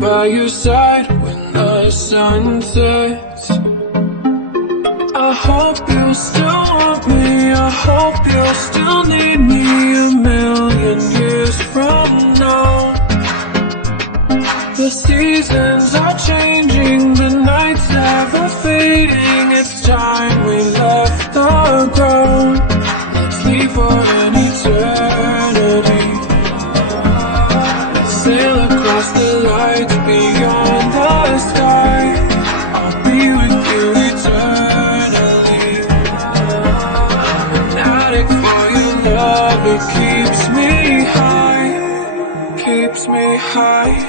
by your side when the sun sets. I hope you still want me, I hope you'll still need me a million years from now. The seasons are changing, the nights ever fading. It's time we left the ground. Let's leave for an eternity. Sail across the lights beyond the sky. I'll be with you eternally. I'm an addict for your love, it keeps me high, keeps me high.